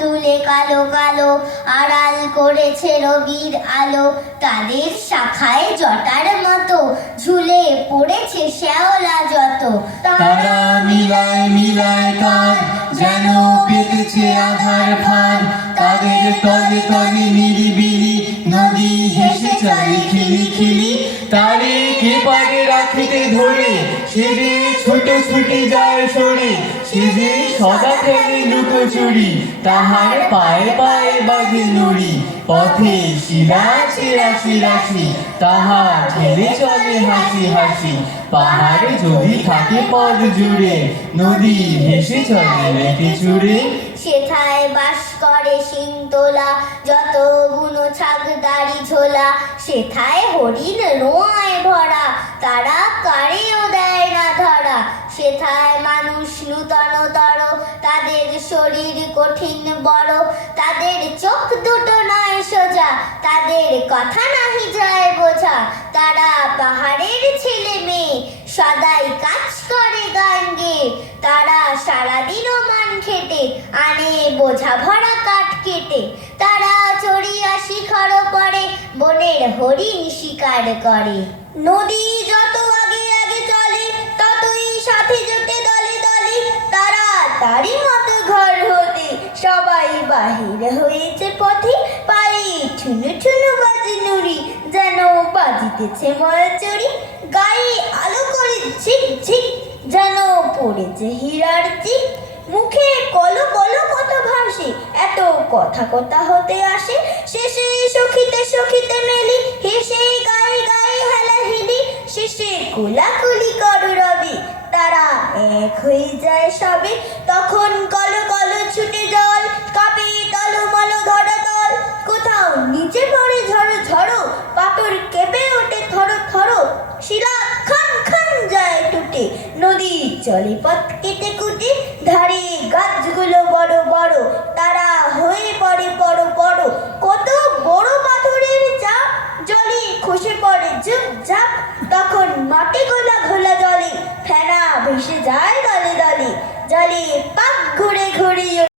তুলে কালো কালো আড়াল করেছে রবির আলো। তাদের শাখায় জটার মতো ঝুলে পড়েছে শ্যাওলা যত। তারা মিলায় মিলায় কাঁধ, যেন পেতেছে আধার ভার। তাদের তলে তলে নিরিবিলি নদী হেসে চলে খিলি খিলি। তারে কে পারে রাখিতে ধরে, সে যে ছুটে যায় সরে। সে যে সদা খেলে লুকোচুরি, তাহার পায়ে পায়ে বাঁধে নুড়ি। পথে শিলা আছে রাশি রাশি, তাহা ঠেলে চলে হাসি হাসি। পাহাড়ে যদি থাকে পথ জুড়ে, নদী ভেসে চলে লেকে চুড়ে। সেথায় বাস করে সিংতোলা যত বুনো ছাগ দাড়ি ঝোলা। সেথায় হরিণ রোঁয়ায় ভরা, তারা কারেও দেয় না ধরা। সেথায় মানুষ নূতনতর, তাদের শরীর কঠিন বড়। তাদের চোখ দুটো নয় সোজা, তাদের কথা নাহি যায় বোঝা। তারা পাহাড়ের ছেলে মেয়ে, সদাই কাজ করে গান গেয়ে। তারা সারাদিনও মান খেটে আনে বোঝা ভরা কাঠ কেটে। তারা চড়িয়া শিখর পরে বনের হরিণ শিকার করে। নদী যত আগে আগে চলে, ততই সাথে জোটে দলে দলে। তারা তারই মতো ঘর হতে সবাই বাহির হয়েছে পথে। পায়ে ঠুনু ঠুনু বাজে নুড়ি, যেন বাজিতেছে ময়চুরি। গায়ে আলো করে ঝিক ঝিক, যেন পড়েছে হীরার চিক। মুখে কলো কলো কথা ভাসে, এত কথা কথা হতে আসে। শেষে সখিতে সখিতে মেলি, হেসে গায়ে গায়ে হেলা হেলি। শেষে কোলাকুলি করো রবি, তারা এক হয়ে যায় সবে। তখন কলো কলো ছুটে জল, কাঁপে টলমল ধরাতল। কোথাও নিচে পড়ে ঝড়ো ঝড়ো, পাথর কেঁপে ওঠে থরো থরো। শিলা খান খান যায় টুটে, নদী চলে পথ কেটে কুটে। ধারে গাছগুলো বড় বড়, তারা হয়ে পড়ে বড় বড়। কত বড় পাথরের চাপ, জলে খসে পড়ে ঝুপ ঝাপ। তখন মাটি গোলা ঘোলা জলে, ফেনা ভেসে যায় দলে দলে। জলে পাক ঘুরে ঘুরে